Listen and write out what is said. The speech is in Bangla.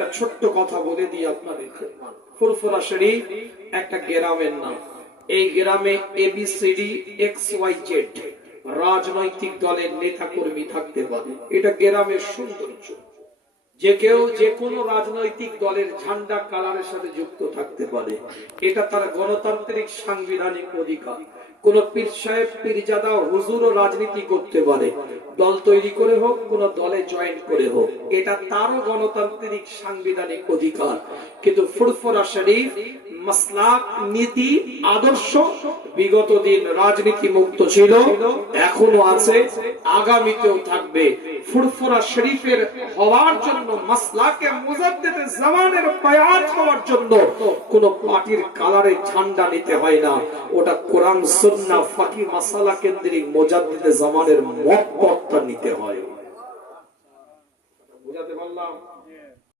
একটা ছোট্ট কথা বলে দিই আপনাদেরকে। ফুরফুরা শরীফ একটা গ্রামের নাম। এই গ্রামে ABCD XYZ রাজনৈতিক দলের নেতা কর্মী থাকতে পারে। এটা গ্রামের সৌন্দর্য। যে কেউ যে কোনো রাজনৈতিক দলের ঝান্ডা কালারের সাথে যুক্ত থাকতে পারে। এটা তার গণতান্ত্রিক সাংবিধানিক অধিকার। কোন পীর সাহেব পীরজাদা হুজুরও রাজনীতি করতে পারে, দল তৈরি করে হোক, কোন দলে জয়েন করে হোক, এটা তারও গণতান্ত্রিক সাংবিধানিক অধিকার। কিন্তু ফুরফুরা শরীফ মাসলাক, নীতি, আদর্শ বিগত দিন রাজনীতি মুক্ত ছিল, এখনো আছে, আগামীতেও থাকবে। ফুরফুরা শরীফের হওয়ার জন্য, মাসলাকে মুজাদ্দিদে জামানের বায়াত হওয়ার জন্য কোন পার্টির কালারে ঝান্ডা নিতে হয় না। ওটা কোরআন সুন্নাহ ফাকি মাসালা কেন্দ্রিক মুজাদ্দিদে জামানের মত পথটা নিতে হয়। বুঝাতে পারলাম?